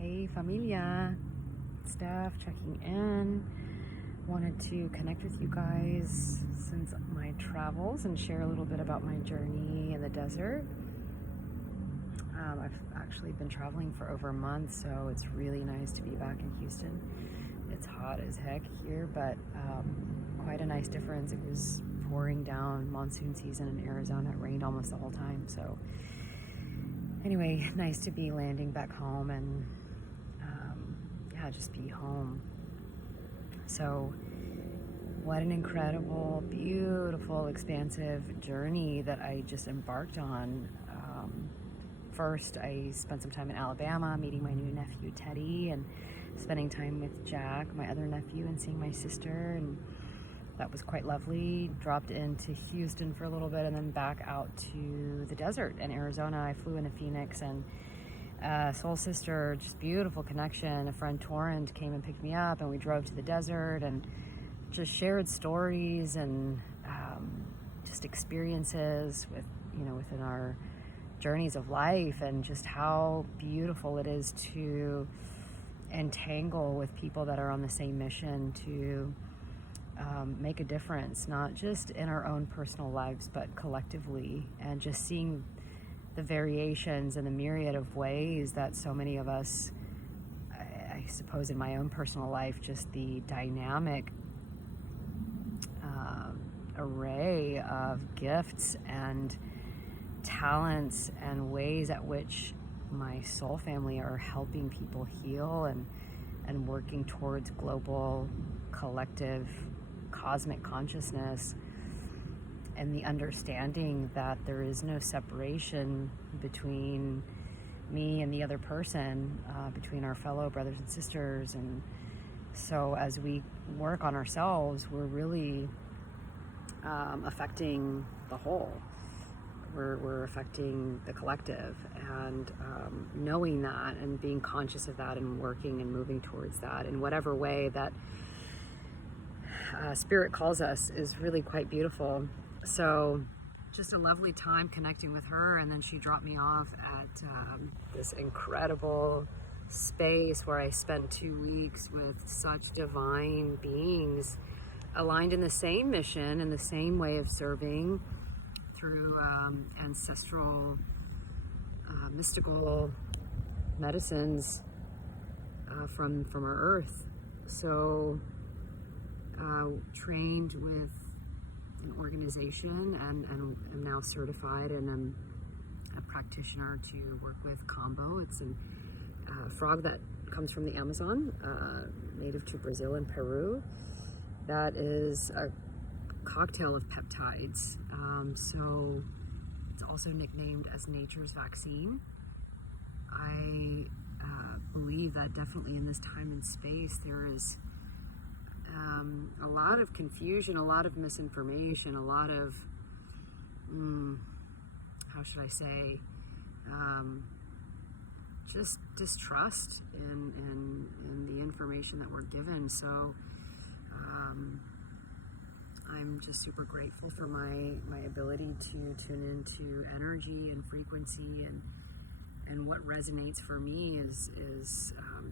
Hey familia, Steph checking in. Wanted to connect with you guys since my travels and share a little bit about my journey in the desert. I've actually been traveling for over a month, so it's really nice to be back in Houston. It's hot as heck here, but quite a nice difference. It was pouring down monsoon season in Arizona. It rained almost the whole time, so anyway, nice to be landing back home and just be home. So what an incredible, beautiful, expansive journey that I just embarked on. First, I spent some time in Alabama meeting my new nephew Teddy and spending time with Jack, my other nephew, and seeing my sister, and that was quite lovely. Dropped into Houston for a little bit and then back out to the desert in Arizona. I flew into Phoenix, and soul sister, just beautiful connection. A friend Torrent came and picked me up, and we drove to the desert and just shared stories and just experiences within our journeys of life, and just how beautiful it is to entangle with people that are on the same mission to make a difference, not just in our own personal lives, but collectively, and just seeing the variations and the myriad of ways that so many of us, I suppose in my own personal life, just the dynamic array of gifts and talents and ways at which my soul family are helping people heal and working towards global, collective, cosmic consciousness, and the understanding that there is no separation between me and the other person, between our fellow brothers and sisters. And so as we work on ourselves, we're really affecting the whole. We're affecting the collective, and knowing that and being conscious of that and working and moving towards that in whatever way that Spirit calls us is really quite beautiful. So just a lovely time connecting with her, and then she dropped me off at this incredible space where I spent 2 weeks with such divine beings aligned in the same mission and the same way of serving through ancestral mystical medicines from our earth. So trained with an organization and am now certified, and I'm a practitioner to work with Kambo. It's a frog that comes from the Amazon, native to Brazil and Peru. That is a cocktail of peptides. So it's also nicknamed as nature's vaccine. I believe that definitely in this time and space there is a lot of confusion, a lot of misinformation, a lot of, how should I say, just distrust in the information that we're given. So I'm just super grateful for my ability to tune into energy and frequency, and what resonates for me is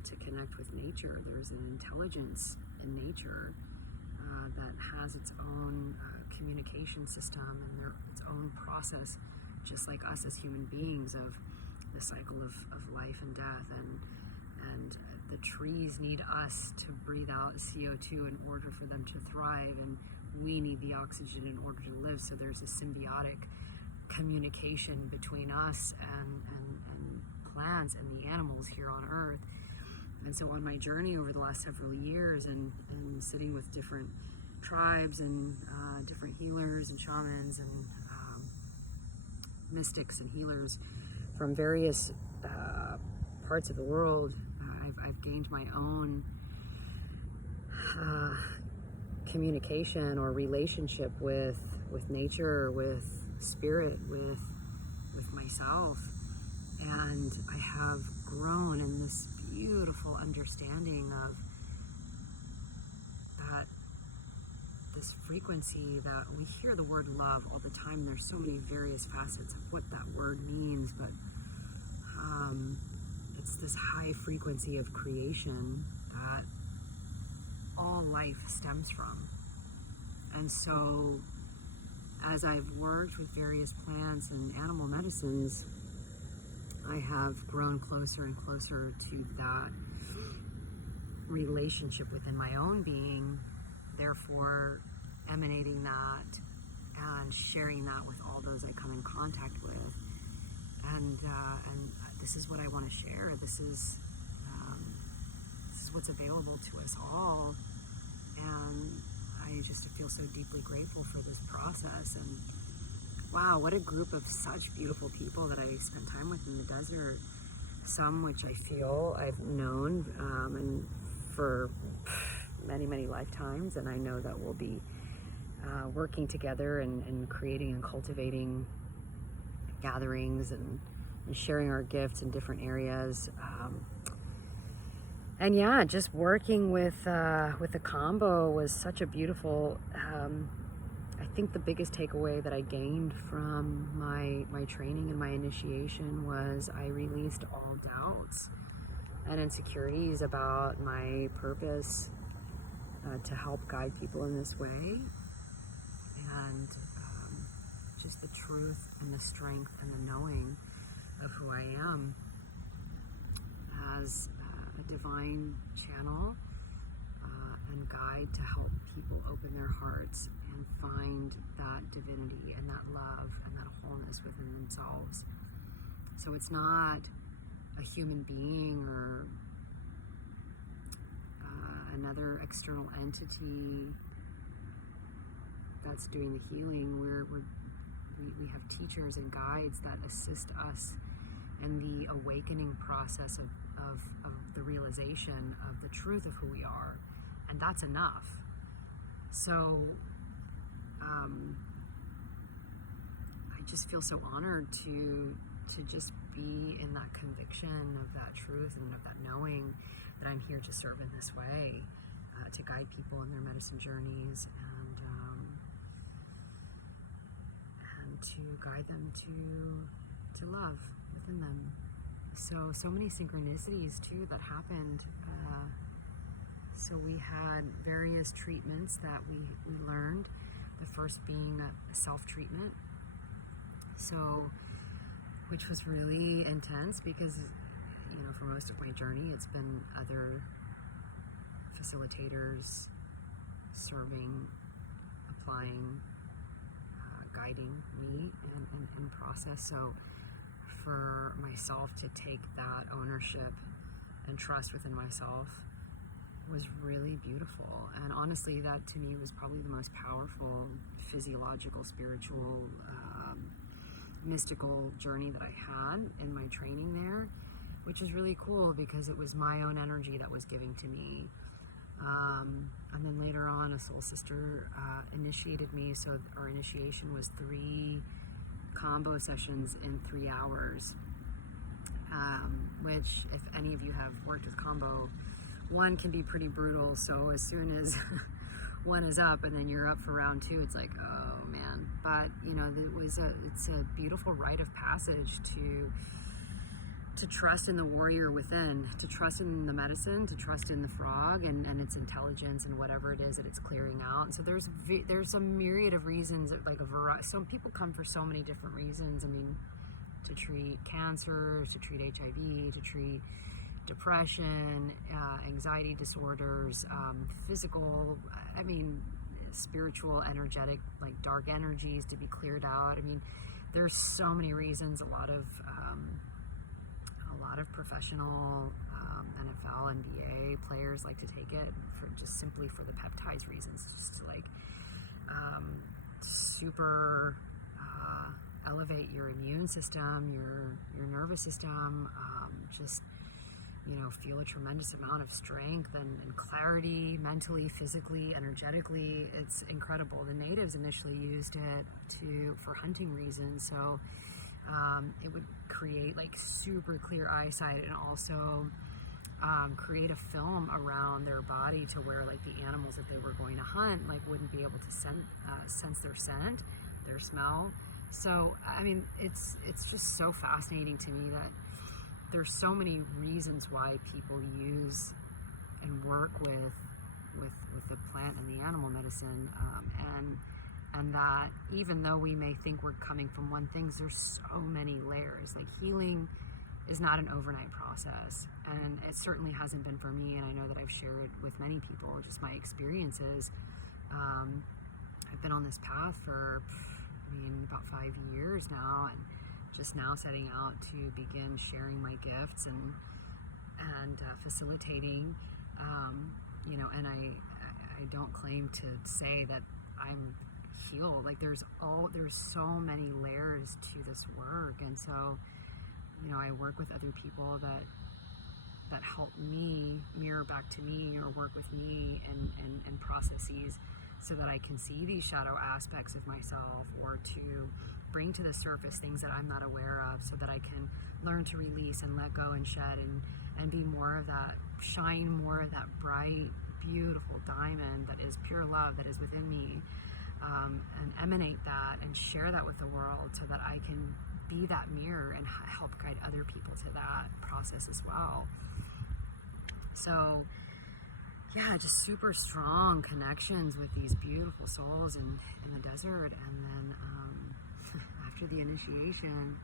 to connect with nature. There's an intelligence in nature that has its own communication system and its own process, just like us as human beings, of the cycle of life and death, and the trees need us to breathe out CO2 in order for them to thrive, and we need the oxygen in order to live. So there's a symbiotic communication between us and plants and the animals here on Earth. And so on my journey over the last several years, and sitting with different tribes and different healers and shamans and mystics and healers from various parts of the world, I've gained my own communication or relationship with nature, with spirit, with myself, and I have grown in this beautiful understanding of that, this frequency that we hear the word love all the time. There's so many various facets of what that word means, but it's this high frequency of creation that all life stems from. And so as I've worked with various plants and animal medicines, I have grown closer and closer to that relationship within my own being, therefore emanating that and sharing that with all those I come in contact with. And this is what I want to share. This is what's available to us all. And I just feel so deeply grateful for this process. And wow, what a group of such beautiful people that I spent time with in the desert. Some which I feel I've known and for many, many lifetimes. And I know that we'll be working together and creating and cultivating gatherings and sharing our gifts in different areas. And yeah, just working with the Kambo was such a beautiful, I think the biggest takeaway that I gained from my training and my initiation was I released all doubts and insecurities about my purpose to help guide people in this way. And just the truth and the strength and the knowing of who I am as a divine channel and guide to help people open their hearts and find that divinity and that love and that wholeness within themselves. So it's not a human being or another external entity that's doing the healing. We have teachers and guides that assist us in the awakening process of the realization of the truth of who we are, and that's enough. So I just feel so honored to just be in that conviction of that truth and of that knowing that I'm here to serve in this way, to guide people in their medicine journeys and to guide them to love within them. So many synchronicities too that happened. So we had various treatments that we learned. The first being a self-treatment. So, which was really intense because, you know, for most of my journey, it's been other facilitators serving, applying, guiding me in process. So for myself to take that ownership and trust within myself was really beautiful. And honestly, that to me was probably the most powerful physiological, spiritual, mystical journey that I had in my training there, which is really cool because it was my own energy that was giving to me. And then later on, a soul sister initiated me. So our initiation was 3 Kambo sessions in 3 hours, which if any of you have worked with Kambo, one can be pretty brutal. So as soon as one is up and then you're up for round 2, it's like, oh man. But you know, it's a beautiful rite of passage to trust in the warrior within, to trust in the medicine, to trust in the frog and its intelligence and whatever it is that it's clearing out. And so there's a myriad of reasons, like a variety. Some people come for so many different reasons. I mean, to treat cancer, to treat HIV, to treat depression, anxiety disorders, physical, I mean, spiritual, energetic, like dark energies to be cleared out. I mean, there's so many reasons. A lot of professional NFL, NBA players like to take it for just simply for the peptides reasons, just to like super elevate your immune system, your nervous system, just, you know, feel a tremendous amount of strength and clarity, mentally, physically, energetically. It's incredible. The natives initially used it for hunting reasons, so it would create like super clear eyesight and also create a film around their body to where like the animals that they were going to hunt like wouldn't be able to sense their scent, their smell. So I mean, it's just so fascinating to me that there's so many reasons why people use and work with the plant and the animal medicine, and that even though we may think we're coming from one thing, there's so many layers. Like, healing is not an overnight process, and it certainly hasn't been for me, and I know that I've shared with many people just my experiences. I've been on this path for about 5 years now, and just now setting out to begin sharing my gifts and facilitating, and I don't claim to say that I'm healed. Like, there's so many layers to this work, and so I work with other people that help me mirror back to me or work with me and processes, so that I can see these shadow aspects of myself, or to bring to the surface things that I'm not aware of, so that I can learn to release and let go and shed and be more of that, shine more of that bright, beautiful diamond that is pure love that is within me, and emanate that and share that with the world, so that I can be that mirror and help guide other people to that process as well. So yeah, just super strong connections with these beautiful souls in the desert. And then after the initiation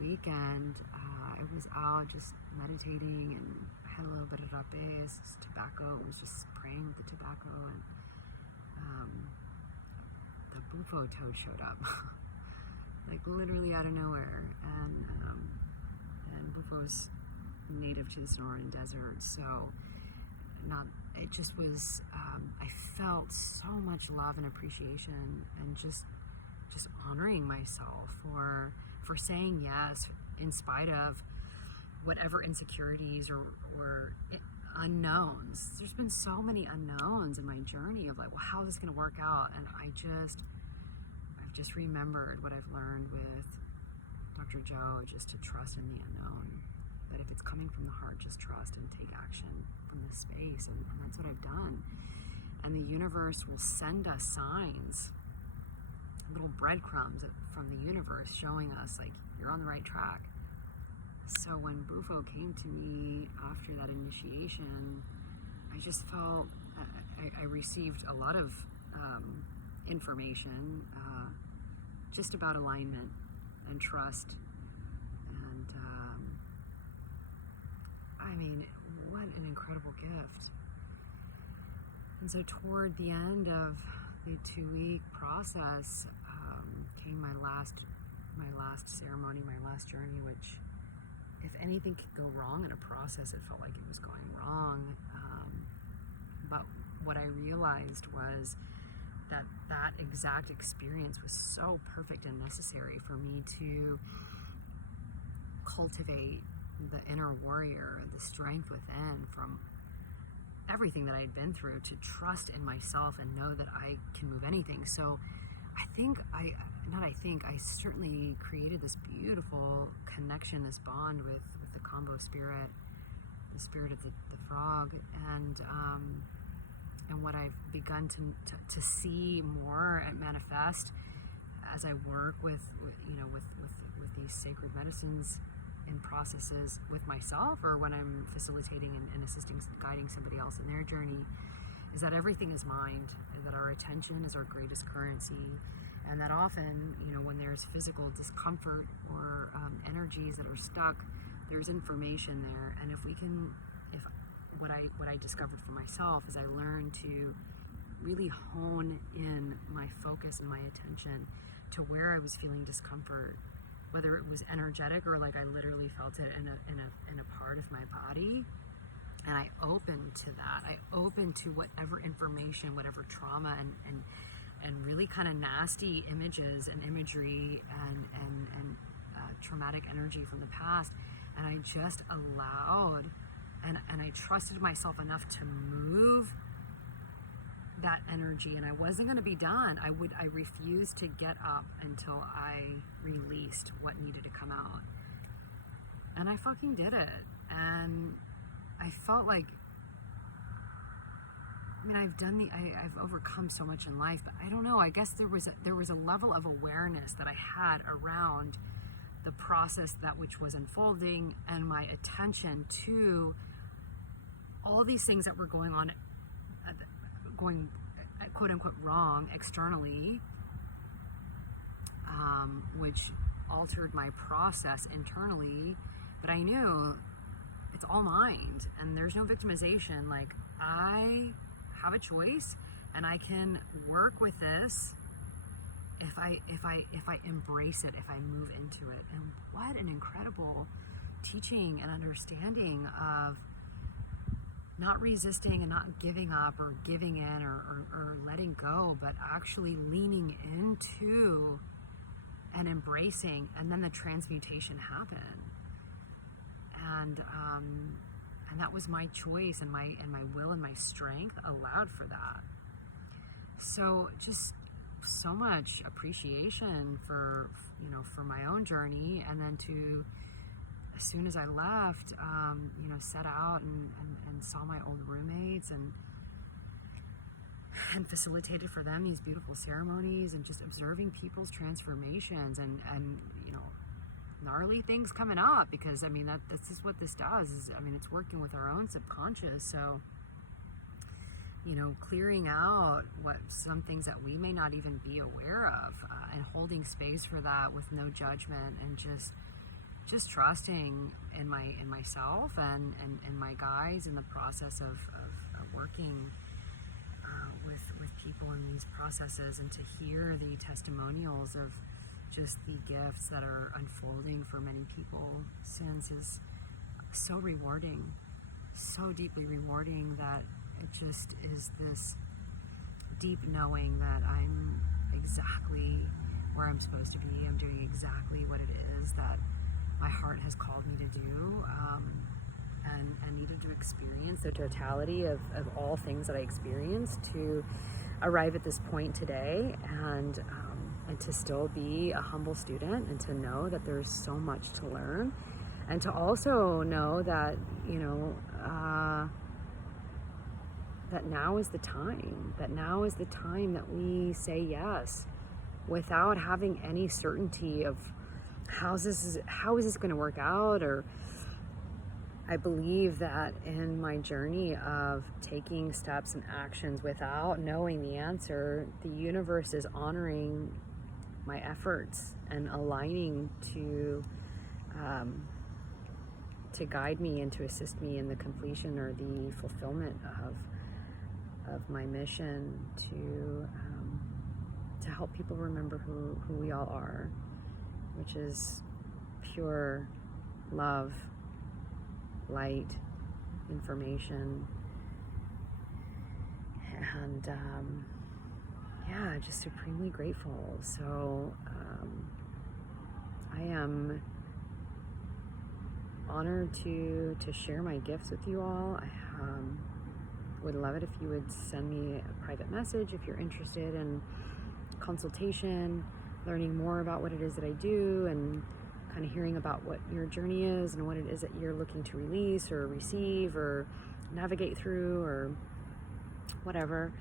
weekend, I was out just meditating, and I had a little bit of rapé, tobacco. I was just praying with the tobacco, and the bufo toad showed up, like literally out of nowhere. And bufo's native to the Sonoran Desert, so it just was, I felt so much love and appreciation, and just honoring myself for saying yes in spite of whatever insecurities or unknowns. There's been so many unknowns in my journey of like, well, how is this going to work out? And I've just remembered what I've learned with Dr. Joe, just to trust in the unknown. That if it's coming from the heart, just trust and take action from this space, and that's what I've done. And the universe will send us signs, little breadcrumbs from the universe showing us like, you're on the right track. So when Bufo came to me after that initiation, I just felt I received a lot of information just about alignment and trust. And what an incredible gift. And so toward the end of the 2-week process came my last ceremony, my last journey, which, if anything could go wrong in a process, it felt like it was going wrong. But what I realized was that exact experience was so perfect and necessary for me to cultivate the inner warrior, the strength within from everything that I had been through, to trust in myself and know that I can move anything. So I certainly created this beautiful connection, this bond with the Kambo spirit, the spirit of the frog, and what I've begun to see more and manifest as I work with these sacred medicines and processes with myself, or when I'm facilitating and assisting, guiding somebody else in their journey, is that everything is mind, and that our attention is our greatest currency, and that often, when there's physical discomfort or energies that are stuck, there's information there. And what I discovered for myself is I learned to really hone in my focus and my attention to where I was feeling discomfort, whether it was energetic or like I literally felt it in a part of my body. And I opened to that. I opened to whatever information, whatever trauma and really kind of nasty images and imagery and traumatic energy from the past. And I just allowed and I trusted myself enough to move that energy, and I wasn't going to be done. I refused to get up until I released what needed to come out. And I fucking did it. And I felt like, I've overcome so much in life, but I don't know, I guess there was a level of awareness that I had around the process that which was unfolding, and my attention to all these things that were going on, going quote unquote wrong externally, which altered my process internally. But I knew it's all mind, and there's no victimization. Like, I have a choice, and I can work with this if I embrace it, if I move into it. And what an incredible teaching and understanding of not resisting and not giving up or giving in or letting go, but actually leaning into and embracing, and then the transmutation happened. And that was my choice, and my will and my strength allowed for that. So just so much appreciation for my own journey, and then to, as soon as I left, set out and saw my old roommates and facilitated for them these beautiful ceremonies, and just observing people's transformations and gnarly things coming up, because this is what this does, is it's working with our own subconscious. So clearing out some things that we may not even be aware of, and holding space for that with no judgment, and just trusting in myself and my guides in the process of working with people in these processes, and to hear the testimonials of just the gifts that are unfolding for many people since is so rewarding, so deeply rewarding, that it just is this deep knowing that I'm exactly where I'm supposed to be. I'm doing exactly what it is that my heart has called me to do, and needing to experience the totality of all things that I experienced to arrive at this point today, and to still be a humble student, and to know that there's so much to learn, and to also know that that now is the time, that we say yes without having any certainty of how is this going to work out. Or I believe that in my journey of taking steps and actions without knowing the answer, the universe is honoring my efforts and aligning to guide me and to assist me in the completion or the fulfillment of my mission to help people remember who we all are, which is pure love, light, information, and just supremely grateful. So I am honored to share my gifts with you all. I would love it if you would send me a private message if you're interested in consultation, learning more about what it is that I do, and kind of hearing about what your journey is and what it is that you're looking to release or receive or navigate through or whatever.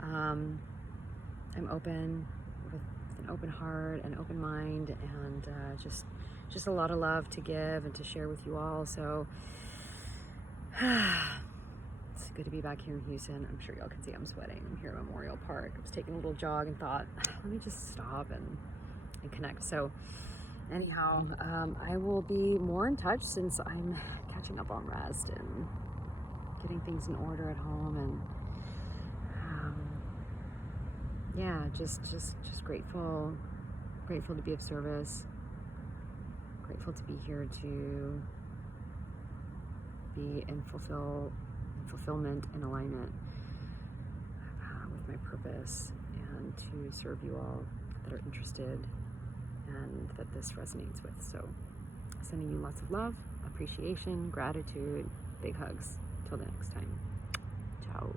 I'm open with an open heart and open mind, and just a lot of love to give and to share with you all. So it's good to be back here in Houston. I'm sure y'all can see I'm sweating. I'm here at Memorial Park. I was taking a little jog and thought, let me just stop and connect. So anyhow, I will be more in touch since I'm catching up on rest and getting things in order at home, and just grateful to be of service, grateful to be here to be in fulfillment and alignment with my purpose, and to serve you all that are interested and that this resonates with. So sending you lots of love, appreciation, gratitude, big hugs. Till the next time. Ciao.